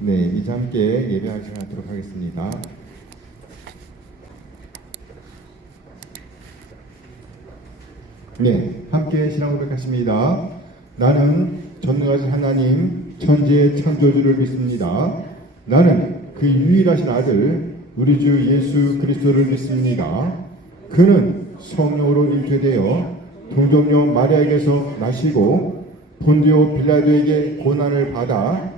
네, 이제 함께 예배하도록 하겠습니다. 네, 함께 신앙 고백하십니다. 나는 전능하신 하나님 천지의 창조주를 믿습니다. 나는 그 유일하신 아들 우리 주 예수 그리스도를 믿습니다. 그는 성령으로 잉태되어 동정녀 마리아에게서 나시고 본디오 빌라도에게 고난을 받아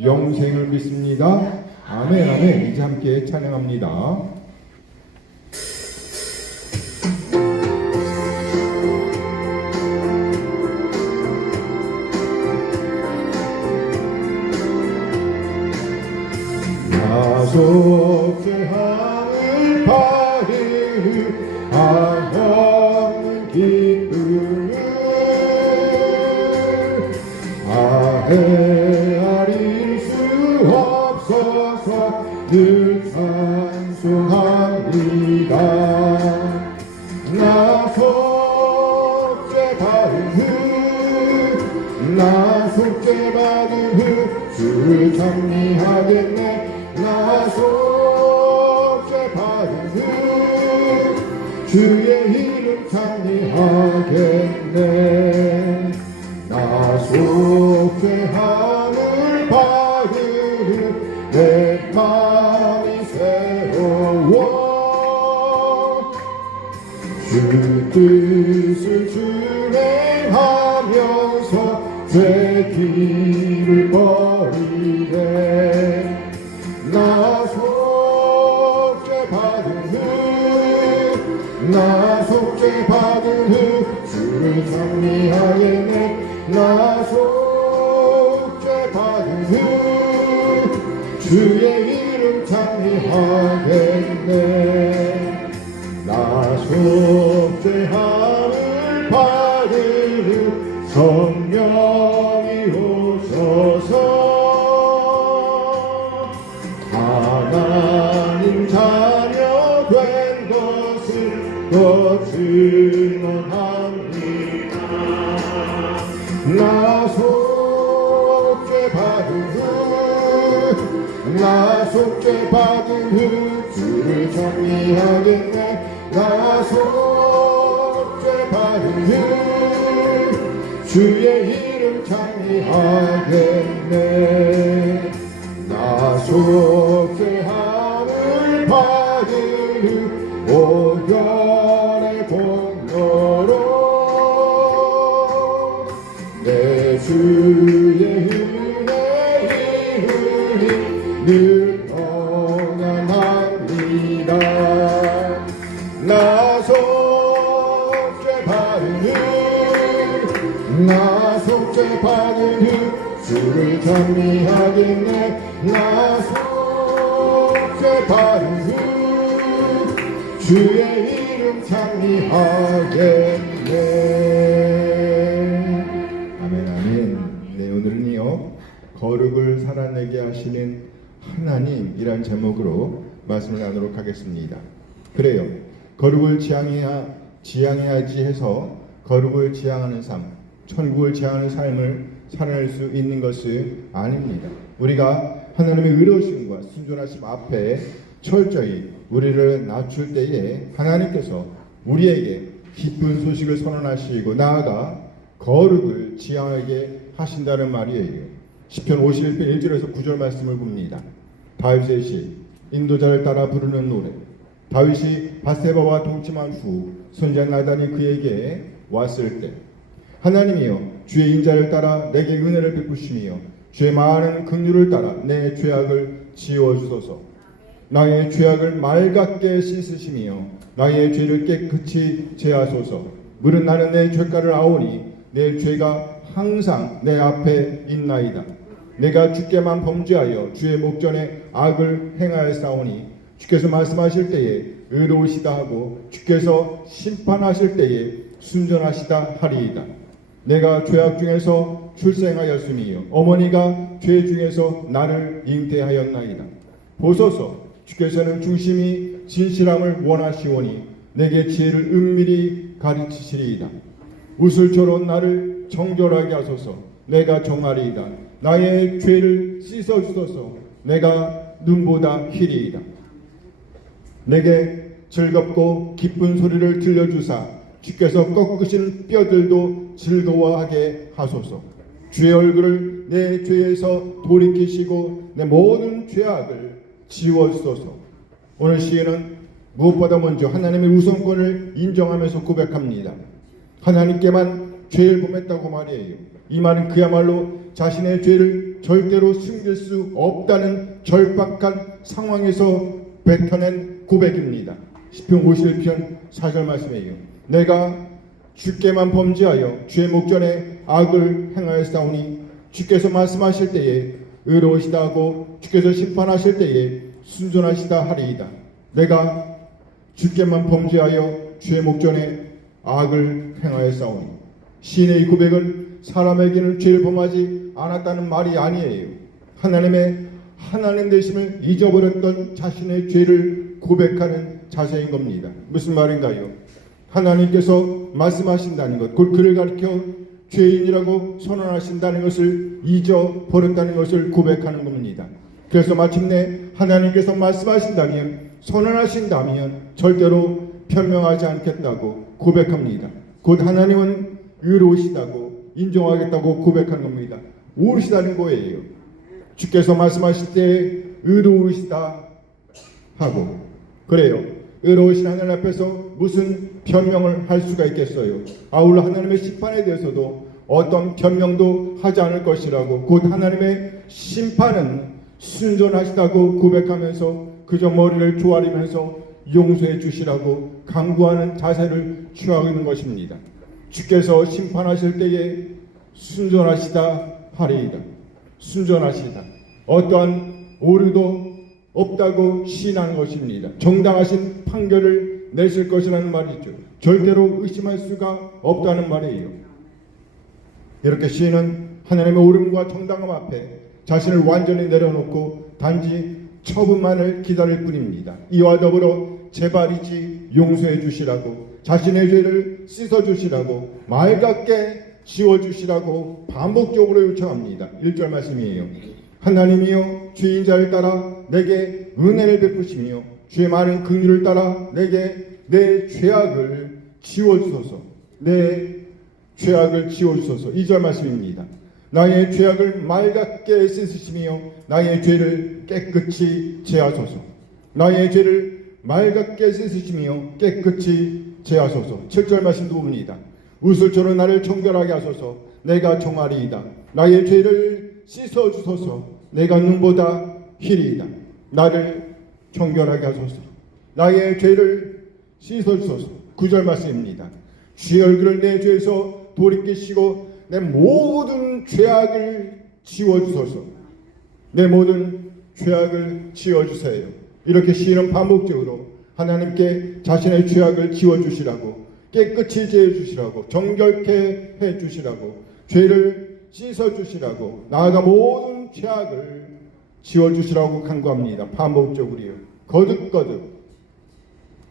영생을 믿습니다. 아멘 아멘 이제 함께 찬양합니다. 나속죄 하늘 바르 하겠네. 나 속죄 후 주의 이름 찬미하겠네 나 속죄 받은 후나 속죄 받은 후 주를 찬미하겠네 나 속죄 받은 후 주의 이름 찬미하겠네 나 속죄함을 받은 후 성령 받은 후 주를 정리하겠네. 나 속죄 받은 후 주의 이름 찬미하겠네. 나 속죄함을 받은 후 오열의 공로로 내 주의 은혜 이름이 늘 주를 찬미하겠네 나 받은 후 주의 이름 찬미하겠네 아멘 아멘. 네 오늘은요 거룩을 살아내게 하시는 하나님이란 제목으로 말씀을 나누도록 하겠습니다. 그래요. 거룩을 지향해야 지향해야지 해서 거룩을 지향하는 삶 천국을 지향하는 삶을 살아낼 수 있는 것은 아닙니다 우리가 하나님의 의로우심과 순전하심 앞에 철저히 우리를 낮출 때에 하나님께서 우리에게 기쁜 소식을 선언하시고 나아가 거룩을 지향하게 하신다는 말이에요. 시편 51편 1절에서 9절 말씀을 봅니다. 다윗의 시 인도자를 따라 부르는 노래. 다윗이 바세바와 동침한 후 손자 나단이 그에게 왔을 때 하나님이여 주의 인자를 따라 내게 은혜를 베푸시며 주의 많은 긍휼을 따라 내 죄악을 지워 주소서. 나의 죄악을 맑게 씻으시며 나의 죄를 깨끗이 제하소서. 물은 나는 내 죄가를 아오니 내 죄가 항상 내 앞에 있나이다. 내가 주께만 범죄하여 주의 목전에 악을 행하였사오니 주께서 말씀하실 때에 의로우시다 하고 주께서 심판하실 때에 순전하시다 하리이다. 내가 죄악 중에서 출생하였으며 어머니가 죄 중에서 나를 잉태하였나이다. 보소서 주께서는 중심이 진실함을 원하시오니 내게 지혜를 은밀히 가르치시리이다. 우슬처럼 나를 정결하게 하소서 내가 정하리이다. 나의 죄를 씻어 주소서 내가 눈보다 희리이다. 내게 즐겁고 기쁜 소리를 들려주사 주께서 꺾으신 뼈들도 즐거워하게 하소서. 주의 얼굴을 내 죄에서 돌이키시고 내 모든 죄악을 지워주소서. 오늘 시에는 무엇보다 먼저 하나님의 우선권을 인정하면서 고백합니다. 하나님께만 죄를 범했다고 말이에요. 이 말은 그야말로 자신의 죄를 절대로 숨길 수 없다는 절박한 상황에서 뱉어낸 고백입니다. 시편 51편 4절 말씀이에요. 내가 주께만 범죄하여 주의 목전에 악을 행하였사오니 주께서 말씀하실 때에 의로우시다 하고 주께서 심판하실 때에 순전하시다 하리이다. 내가 주께만 범죄하여 주의 목전에 악을 행하였사오니 시인의 고백은 사람에게는 죄를 범하지 않았다는 말이 아니에요. 하나님의 하나님 되심을 잊어버렸던 자신의 죄를 고백하는 자세인 겁니다. 무슨 말인가요? 하나님께서 말씀하신다는 것, 곧 그를 가리켜 죄인이라고 선언하신다는 것을 잊어버렸다는 것을 고백하는 겁니다. 그래서 마침내 하나님께서 말씀하신다면, 선언하신다면 절대로 변명하지 않겠다고 고백합니다. 곧 하나님은 의로우시다고 인정하겠다고 고백하는 겁니다. 옳으시다는 거예요. 주께서 말씀하실 때 의로우시다 하고 그래요. 의로우신 하나님 앞에서 무슨 변명을 할 수가 있겠어요. 아울러 하나님의 심판에 대해서도 어떤 변명도 하지 않을 것이라고 곧 하나님의 심판은 순전하시다고 고백하면서 그저 머리를 조아리면서 용서해 주시라고 강구하는 자세를 취하고 있는 것입니다. 주께서 심판하실 때에 순전하시다 하리이다. 순전하시다. 어떠한 오류도 없다고 시인하는 것입니다. 정당하신 판결을 내실 것이라는 말이죠. 절대로 의심할 수가 없다는 말이에요. 이렇게 시인은 하나님의 옳음과 정당함 앞에 자신을 완전히 내려놓고 단지 처분만을 기다릴 뿐입니다. 이와 더불어 제발이지 용서해 주시라고 자신의 죄를 씻어 주시라고 맑게 지워 주시라고 반복적으로 요청합니다. 1절 말씀이에요. 하나님이여 주인 자를 따라 내게 은혜를 베푸시며 주의 많은 긍휼을 따라 내게 내 죄악을 지워 주소서. 내 죄악을 지워 주소서. 2절 말씀입니다. 나의 죄악을 맑게 씻으시며 나의 죄를 깨끗이 제하소서. 나의 죄를 맑게 씻으시며 깨끗이 제하소서. 7절 말씀도 봅니다. 우슬처럼 나를 정결하게 하소서. 내가 종아리이다. 나의 죄를 씻어 주소서. 내가 눈보다 희리이다. 나를 정결하게 하소서. 나의 죄를 씻어 주소서. 9절 말씀입니다. 주의 얼굴을 내 죄에서 돌이키시고 내 모든 죄악을 지워 주소서. 내 모든 죄악을 지워 주세요. 이렇게 시인은 반복적으로 하나님께 자신의 죄악을 지워 주시라고 깨끗이 제해 주시라고 정결케 해 주시라고 죄를 씻어 주시라고 나아가 모든 죄악을 지워 주시라고 간구합니다. 반복적으로요. 거듭거듭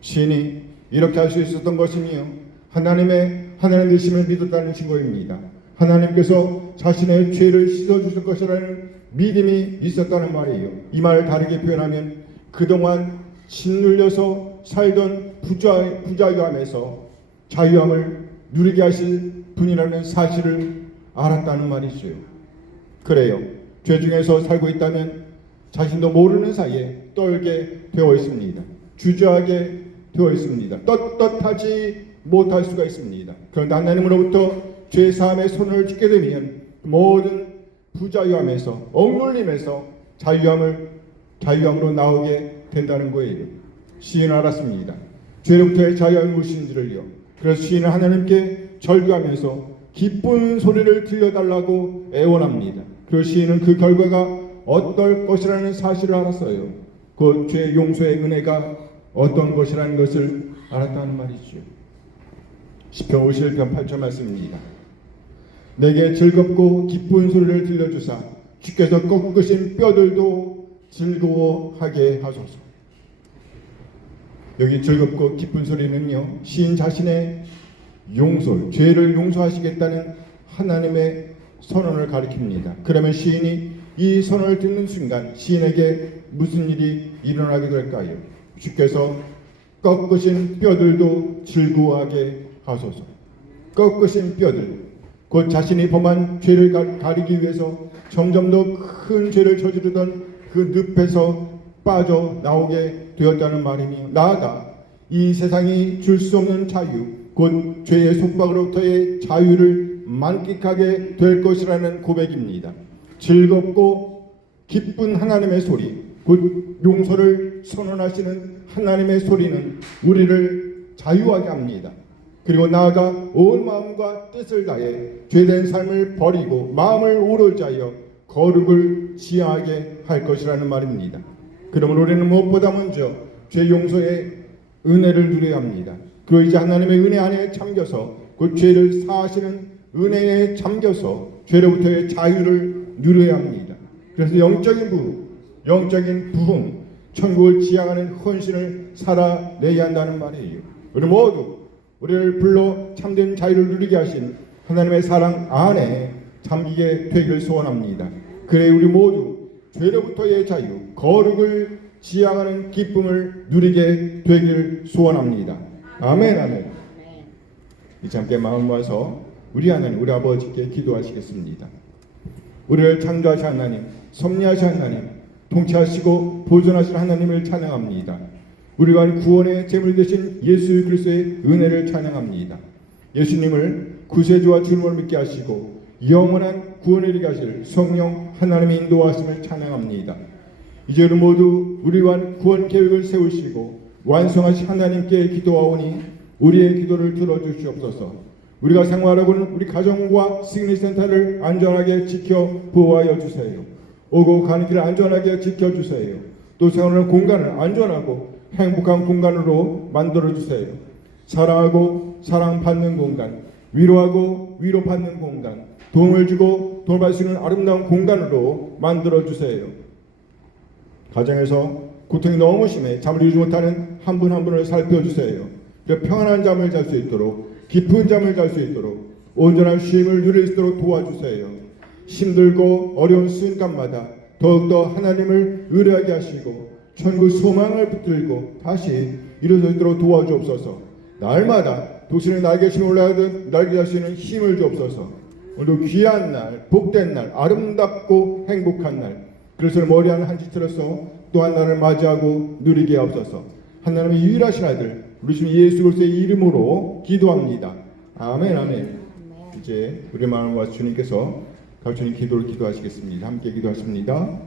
시인이 이렇게 할 수 있었던 것이며 하나님의 하나님 되심을 믿었다는 증거입니다. 하나님께서 자신의 죄를 씻어 주실 것이라는 믿음이 있었다는 말이에요. 이 말을 다르게 표현하면 그동안 짓눌려서 살던 부자, 부자유함에서 자유함을 누리게 하실 분이라는 사실을 알았다는 말이죠. 그래요. 죄 중에서 살고 있다면 자신도 모르는 사이에 떨게 되어 있습니다. 주저하게 되어 있습니다. 떳떳하지 못할 수가 있습니다. 그런데 하나님으로부터 죄 사함의 손을 쥐게 되면 모든 부자유함에서 억눌림에서 자유함을 자유함으로 나오게 된다는 거예요. 시인 알았습니다. 죄로부터의 자유함이 무엇인지를요. 그래서 시인은 하나님께 절규하면서 기쁜 소리를 들려달라고 애원합니다. 그 시인은 그 결과가 어떨 것이라는 사실을 알았어요. 그 죄 용서의 은혜가 어떤 것이라는 것을 알았다는 말이죠. 시편 51편 8절 말씀입니다. 내게 즐겁고 기쁜 소리를 들려주사 주께서 꺾으신 뼈들도 즐거워하게 하소서. 여기 즐겁고 기쁜 소리는요 시인 자신의 용서, 죄를 용서하시겠다는 하나님의 선언을 가리킵니다. 그러면 시인이 이 선언을 듣는 순간 시인에게 무슨 일이 일어나게 될까요? 주께서 꺾으신 뼈들도 즐거워하게 하소서. 꺾으신 뼈들, 곧 자신이 범한 죄를 가- 가리기 위해서 점점 더 큰 죄를 저지르던 그 늪에서 빠져 나오게 되었다는 말이니 나아가 이 세상이 줄 수 없는 자유, 곧 죄의 속박으로부터의 자유를 만끽하게 될 것이라는 고백입니다. 즐겁고 기쁜 하나님의 소리, 곧 용서를 선언하시는 하나님의 소리는 우리를 자유하게 합니다. 그리고 나아가 온 마음과 뜻을 다해 죄된 삶을 버리고 마음을 오롯이 하여 거룩을 지하게 할 것이라는 말입니다. 그러므로 우리는 무엇보다 먼저 죄 용서의 은혜를 누려야 합니다. 그리고 이제 하나님의 은혜 안에 잠겨서 그 죄를 사하시는 은혜에 잠겨서 죄로부터의 자유를 누려야 합니다. 그래서 영적인 부, 영적인 부흥, 천국을 지향하는 헌신을 살아내야 한다는 말이에요. 우리 모두 우리를 불러 참된 자유를 누리게 하신 하나님의 사랑 안에 잠기게 되기를 소원합니다. 그래 우리 모두 죄로부터의 자유, 거룩을 지향하는 기쁨을 누리게 되기를 소원합니다. 아멘, 아멘. 이제 함께 마음 모아서 우리 하나님, 우리 아버지께 기도하시겠습니다. 우리를 창조하신 하나님, 섭리하신 하나님, 통치하시고 보존하신 하나님을 찬양합니다. 우리가 구원의 제물 되신 예수 그리스도의 은혜를 찬양합니다. 예수님을 구세주와 주님을 믿게 하시고 영원한 구원을 이루게 하실 성령 하나님의 인도하심을 찬양합니다. 이제 우리 모두 우리와 구원 계획을 세우시고 완성하신 하나님께 기도하오니 우리의 기도를 들어주시옵소서. 우리가 생활하고는 우리 가정과 시그니센터를 안전하게 지켜 보호하여 주세요. 오고 가는 길을 안전하게 지켜주세요. 또 생활하는 공간을 안전하고 행복한 공간으로 만들어 주세요. 사랑하고 사랑받는 공간, 위로하고 위로받는 공간, 도움을 주고 받을 수 있는 아름다운 공간으로 만들어 주세요. 가정에서 고통이 너무 심해 잠을 이루지 못하는 한분한 분을 살펴주세요. 평안한 잠을 잘 수 있도록 깊은 잠을 잘 수 있도록 온전한 쉼을 누릴 수 있도록 도와주세요. 힘들고 어려운 순간마다 더욱더 하나님을 의뢰하게 하시고 천국 소망을 붙들고 다시 일어서 있도록 도와주옵소서. 날마다 도시는 날개심이 올라가듯 날개 할수 있는 힘을 주옵소서. 오늘도 귀한 날, 복된 날, 아름답고 행복한 날. 그래서 머리 한 틀어서 또한 날을 맞이하고 누리게 하옵소서. 하나님의 유일하신 아들 우리 주 예수 그리스도의 이름으로 기도합니다. 아멘 아멘. 이제 우리 마음과 주님께서 가르치는 기도를 기도하시겠습니다. 함께 기도하십니다.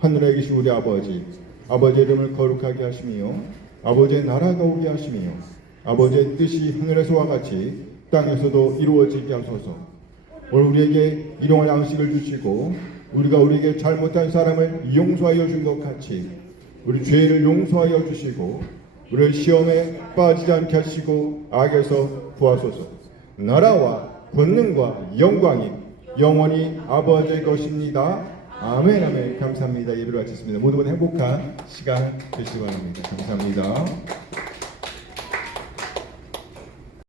하늘에 계신 우리 아버지, 아버지의 이름을 거룩하게 하시며 아버지의 나라가 오게 하시며 아버지의 뜻이 하늘에서와 같이 땅에서도 이루어지게 하소서. 오늘 우리에게 일용할 양식을 주시고 우리가 우리에게 잘못한 사람을 용서하여 준 것 같이 우리 죄를 용서하여 주시고 우리를 시험에 빠지지 않게 하시고 악에서 구하소서. 나라와 권능과 영광이 영원히 아버지의 것입니다. 아멘 아멘 감사합니다. 예배를 마쳤습니다. 모두 행복한 시간 되시기 바랍니다. 감사합니다.